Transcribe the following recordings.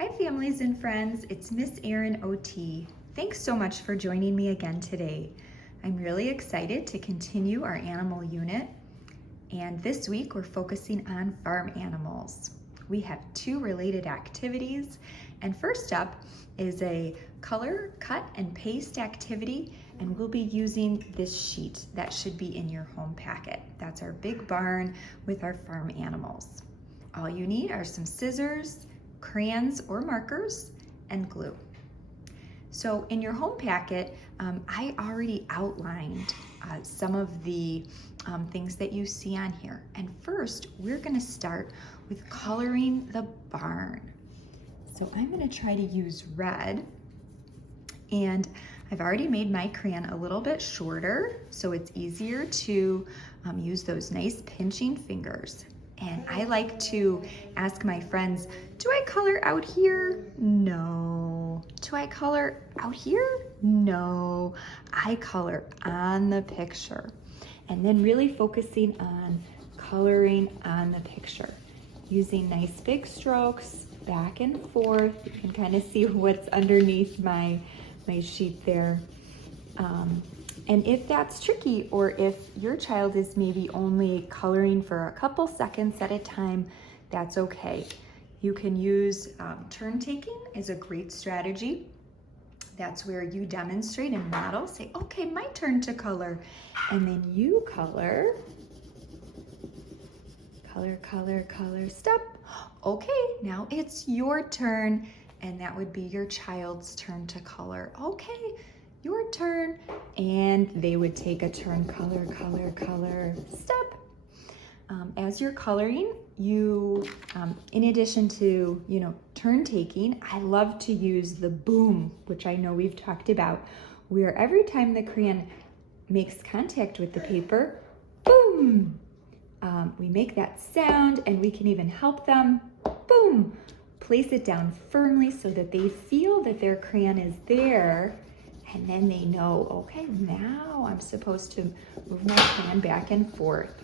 Hi families and friends, it's Miss Erin OT. Thanks so much for joining me again today. I'm really excited to continue our animal unit, and this week we're focusing on farm animals. We have two related activities, and first up is a color, cut, and paste activity, and we'll be using this sheet that should be in your home packet. That's our big barn with our farm animals. All you need are some scissors, crayons or markers, and glue. So in your home packet, I already outlined some of the things that you see on here. And first, we're gonna start with coloring the barn. So I'm gonna try to use red, and I've already made my crayon a little bit shorter, so it's easier to use those nice pinching fingers. And I like to ask my friends, do I color out here? No. Do I color out here? No. I color on the picture. And then really focusing on coloring on the picture. Using nice big strokes back and forth. You can kind of see what's underneath my sheet there. And if that's tricky, or if your child is maybe only coloring for a couple seconds at a time, that's okay. You can use turn taking as a great strategy. That's where you demonstrate and model, say, okay, my turn to color. And then you color, stop. Okay, now it's your turn, and that would be your child's turn to color. Okay, your turn, and they would take a turn, color, stop. As you're coloring, you, in addition to, turn taking, I love to use the boom, which I know we've talked about, where every time the crayon makes contact with the paper, boom, we make that sound, and we can even help them, boom, place it down firmly so that they feel that their crayon is there. And then they know, okay, now I'm supposed to move my crayon back and forth.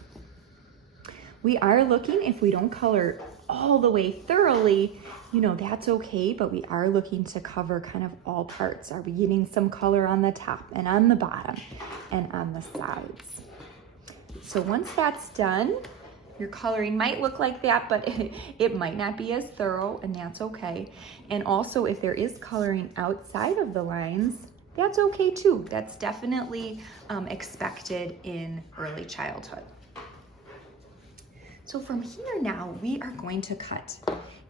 We are looking, if we don't color all the way thoroughly, that's okay, but we are looking to cover kind of all parts. Are we getting some color on the top and on the bottom and on the sides? So once that's done, your coloring might look like that, but it might not be as thorough, and that's okay. And also, if there is coloring outside of the lines, that's okay too. That's definitely expected in early childhood. So from here now, we are going to cut.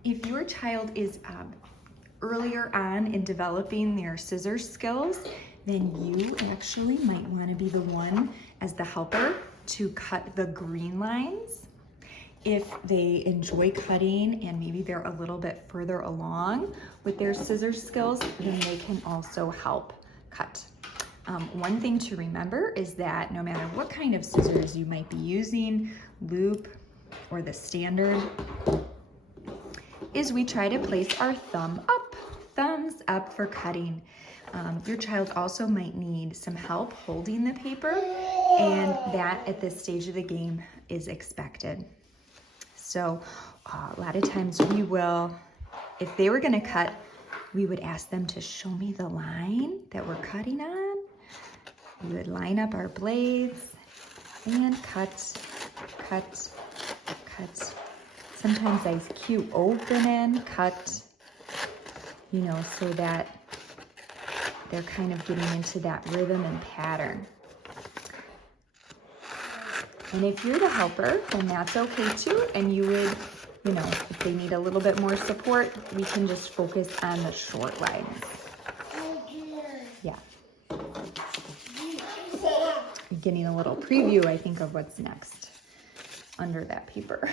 If your child is earlier on in developing their scissors skills, then you actually might want to be the one as the helper to cut the green lines. If they enjoy cutting and maybe they're a little bit further along with their scissors skills, then they can also help cut. One thing to remember is that no matter what kind of scissors you might be using, loop or the standard, is we try to place our thumbs up for cutting. Your child also might need some help holding the paper, and that at this stage of the game is expected. So a lot of times we will, if they were gonna cut, we would ask them to show me the line that we're cutting on. We would line up our blades and cut. Sometimes I cue open and cut, so that they're kind of getting into that rhythm and pattern. And if you're the helper, then that's okay too. And you would, if they need a little bit more support, we can just focus on the short lines. Yeah. You're getting a little preview, I think, of what's next under that paper.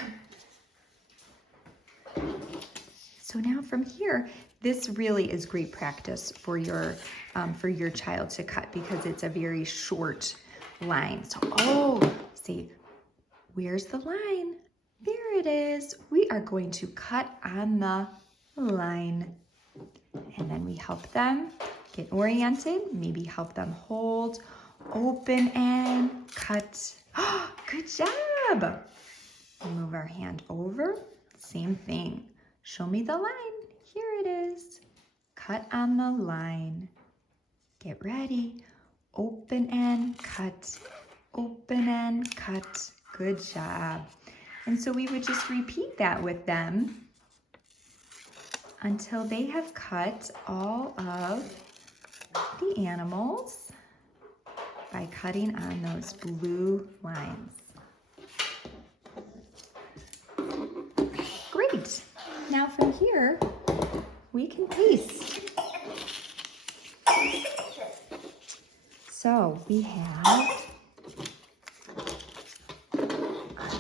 So now from here, this really is great practice for your child to cut, because it's a very short line. So, see, where's the line? There it is. We are going to cut on the line. And then we help them get oriented, maybe help them hold, open and cut. Good job. Move our hand over, same thing. Show me the line. here it is. Cut on the line. Get ready. Open and cut. Open and cut. Good job. And so we would just repeat that with them until they have cut all of the animals by cutting on those blue lines. Great. Now from here, we can paste. So we have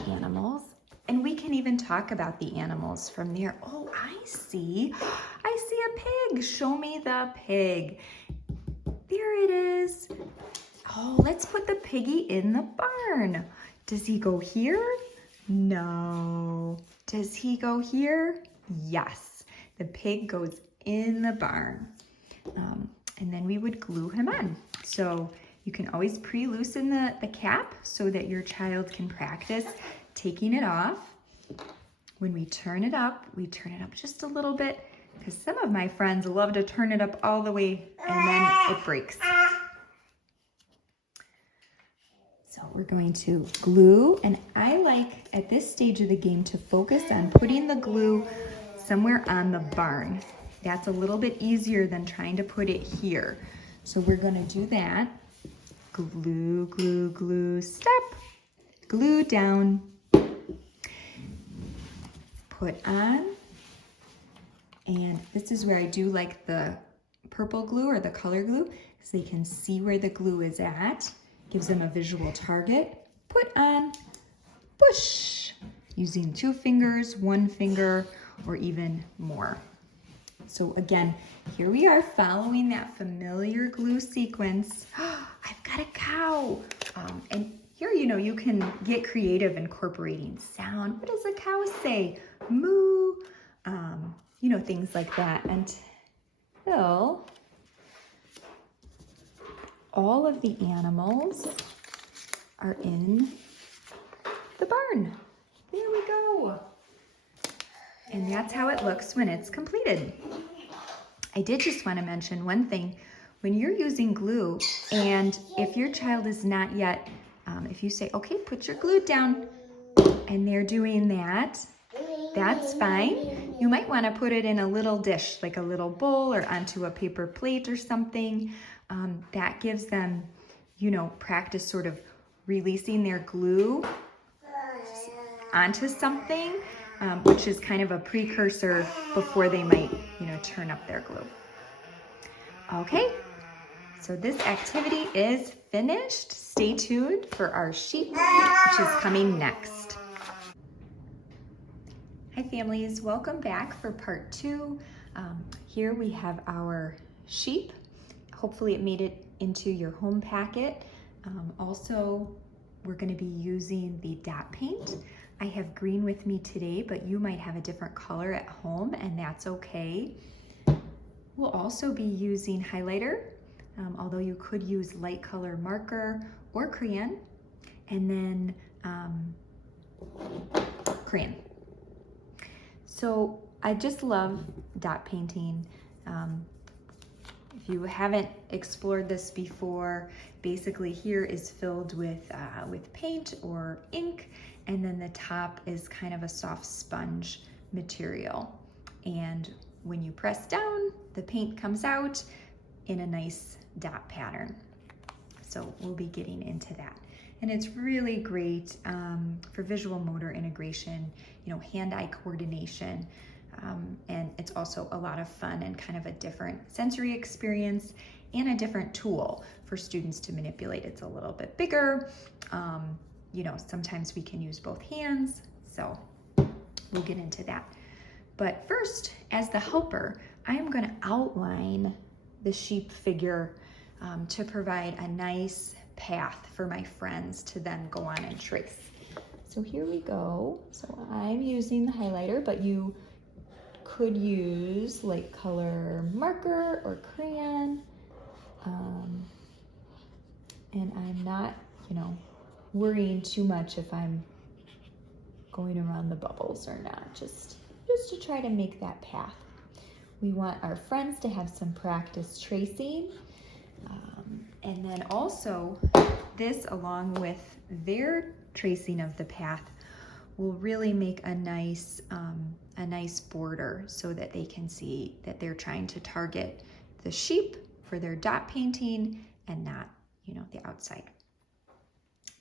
animals, and we can even talk about the animals from there. Oh, I see a pig. Show me the pig. There it is. Oh, let's put the piggy in the barn. Does he go here? No. Does he go here? Yes. The pig goes in the barn. And then we would glue him on. So you can always pre-loosen the cap so that your child can practice taking it off. When we turn it up just a little bit, because some of my friends love to turn it up all the way and then it breaks. So we're going to glue, and I like at this stage of the game to focus on putting the glue somewhere on the barn. That's a little bit easier than trying to put it here. So we're going to do that. Glue, glue, glue, step. Glue down. Put on. And this is where I do like the purple glue or the color glue, because they can see where the glue is at. Gives them a visual target. Put on. Push. Using 2 fingers, 1 finger, or even more. So again, here we are following that familiar glue sequence. I've got a cow. And here, you can get creative incorporating sound. What does a cow say? Moo. Things like that. Until all of the animals are in the barn. There we go. And that's how it looks when it's completed. I did just want to mention one thing. When you're using glue, and if your child is not yet, if you say, okay, put your glue down, and they're doing that, that's fine. You might want to put it in a little dish, like a little bowl or onto a paper plate or something. That gives them, practice sort of releasing their glue onto something, which is kind of a precursor before they might, turn up their glue. Okay, so this activity is finished. Stay tuned for our sheep, which is coming next. Hi families, welcome back for part 2. Here we have our sheep. Hopefully it made it into your home packet. Also, we're going to be using the dot paint. I have green with me today, but you might have a different color at home, and that's okay. We'll also be using highlighter, although you could use light color marker or crayon, and then crayon. So I just love dot painting. If you haven't explored this before, basically here is filled with paint or ink, and then the top is kind of a soft sponge material. And when you press down, the paint comes out in a nice dot pattern. So we'll be getting into that. And it's really great for visual motor integration, hand-eye coordination. And it's also a lot of fun and kind of a different sensory experience and a different tool for students to manipulate. It's a little bit bigger. Sometimes we can use both hands. So we'll get into that. But first, as the helper, I am going to outline the sheep figure to provide a nice path for my friends to then go on and trace. So here we go. So I'm using the highlighter, but you could use light color marker or crayon. And I'm not, worrying too much if I'm going around the bubbles or not, just to try to make that path. We want our friends to have some practice tracing. And then also this, along with their tracing of the path, will really make a nice border so that they can see that they're trying to target the sheep for their dot painting and not, the outside.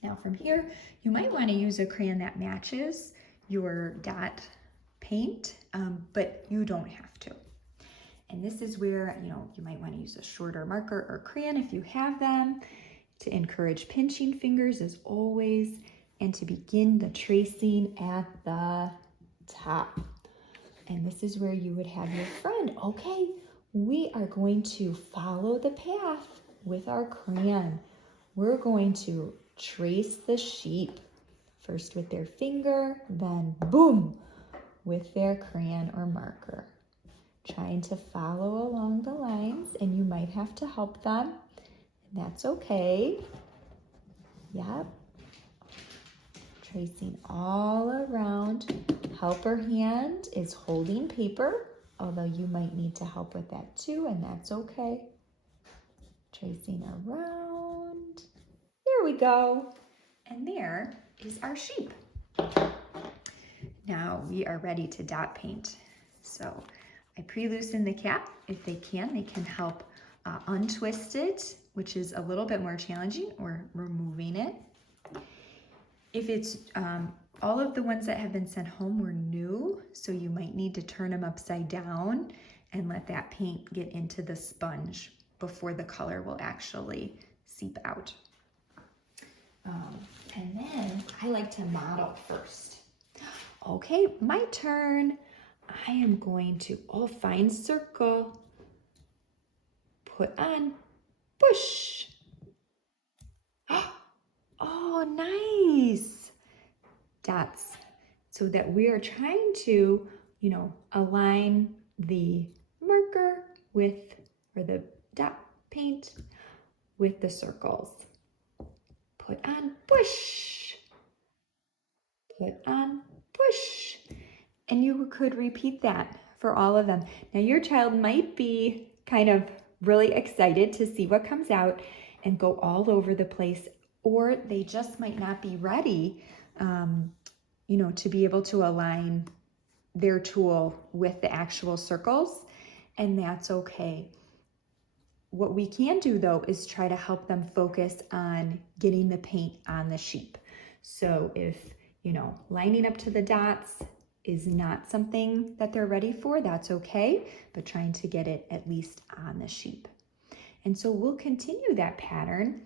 Now from here, you might want to use a crayon that matches your dot paint, but you don't have to. And this is where, you might want to use a shorter marker or crayon if you have them, to encourage pinching fingers as always, and to begin the tracing at the top. And this is where you would have your friend. Okay, we are going to follow the path with our crayon. We're going to trace the sheep, first with their finger, then boom, with their crayon or marker. Trying to follow along the lines, and you might have to help them. That's okay. Yep. Tracing all around. Helper hand is holding paper, although you might need to help with that too, and that's okay. Tracing around. There we go. And there is our sheep. Now we are ready to dot paint. So I pre-loosen the cap. If they can help untwist it, which is a little bit more challenging, or removing it. If it's all of the ones that have been sent home were new, so you might need to turn them upside down and let that paint get into the sponge before the color will actually seep out. And then I like to model first. Okay, my turn. I am going to, find circle, put on, push. Oh, nice. Dots. So that we are trying to, align the marker with, or the dot paint with the circles. Put on, push. Put on, push. And you could repeat that for all of them. Now your child might be kind of really excited to see what comes out and go all over the place, or they just might not be ready, to be able to align their tool with the actual circles, and that's okay. What we can do though is try to help them focus on getting the paint on the sheep. So if, lining up to the dots is not something that they're ready for, that's okay, but trying to get it at least on the sheep. And so we'll continue that pattern,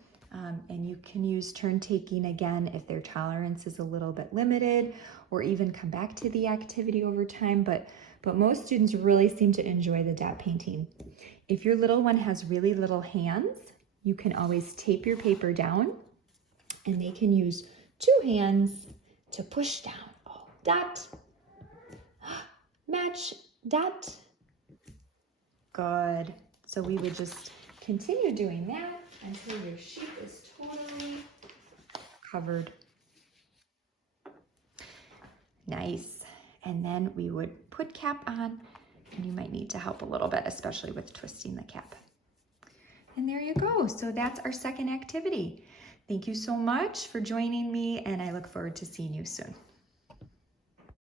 and you can use turn taking again if their tolerance is a little bit limited, or even come back to the activity over time, but most students really seem to enjoy the dot painting. If your little one has really little hands, you can always tape your paper down, and they can use 2 hands to push down. Oh, dot, match, dot. Good. So we would just continue doing that until your sheep is totally covered. Nice. And then we would put cap on, and you might need to help a little bit, especially with twisting the cap. And there you go. So that's our second activity. Thank you so much for joining me, and I look forward to seeing you soon.